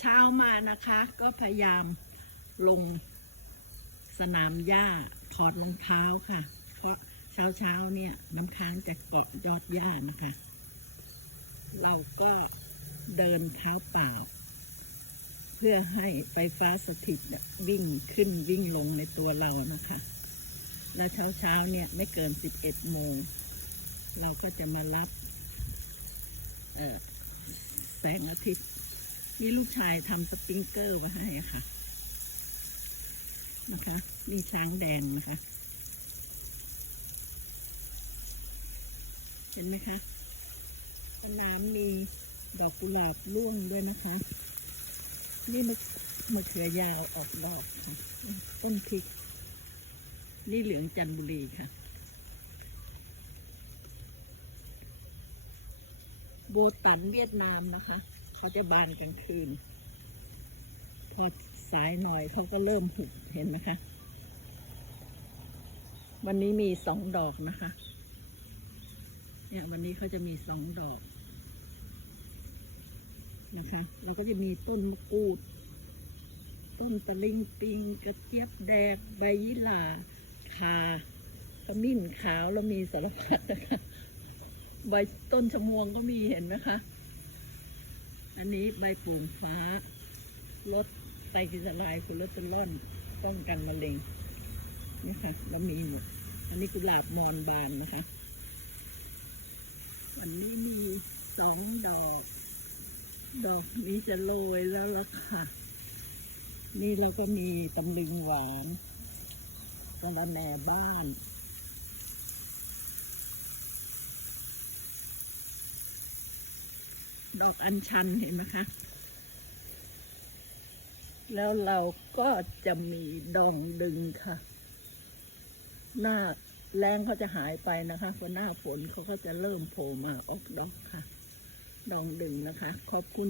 เช้ามานะคะ ก็พยายามลงสนามหญ้าถอดรองเท้าค่ะ เพราะเช้าเช้าเนี่ยน้ำค้างจะเกาะยอดหญ้านะคะ เราก็เดินเท้าเปล่า เพื่อให้ไฟฟ้าสถิตวิ่งขึ้นวิ่งลงในตัวเรานะคะ แล้วเช้าเช้าเนี่ยไม่เกิน 11 โมง เราก็จะมารับแสงอาทิตย์ นี่ลูกชายทำสปริงเกอร์ไว้ให้ค่ะ นะคะ นี่ช้างแดงนะคะ เห็นไหมคะสนามมีดอกกุหลาบร่วงด้วยนะคะ นี่มะมะเขือยาวออกดอกค่ะต้นพริก นี่เหลืองจันบุรีค่ะ โบตันเวียดนามนะคะ เขาจะบานกลางคืน พอสายหน่อยเขาก็เริ่มหุบเห็นไหมคะ วันนี้มีสองดอกนะคะ เนี่ยวันนี้เขาจะมีสองดอกนะคะแล้วก็จะมีต้นมะกรูด ต้นตะลิงปิง กระเจี๊ยบแดงใบยี่หร่าคาขมิ้นขาวแล้วมีสารพัดนะคะ ใบต้นชะมวงก็มีเห็นไหมคะ อันนี้ใบปูงฟ้าลดไตรกลีเซอไรด์คอเลสเตอรอลป้องกันมะเร็งนี่ค่ะแล้วมีหมดอันนี้กุหลาบมอนบานนะคะ วันนี้มีสองดอก ดอกนี้จะโรยแล้วล่ะค่ะ นี่เราก็มีตำลึงหวานสะระแหน่บ้าน ดอกอัญชันเห็นไหมคะ แล้วเราก็จะมีดองดึงค่ะ หน้าแรงเขาจะหายไปนะคะพอหน้าฝนเขาก็จะเริ่มโผล่มาออกดอกค่ะ ดองดึงนะคะ ขอบคุณ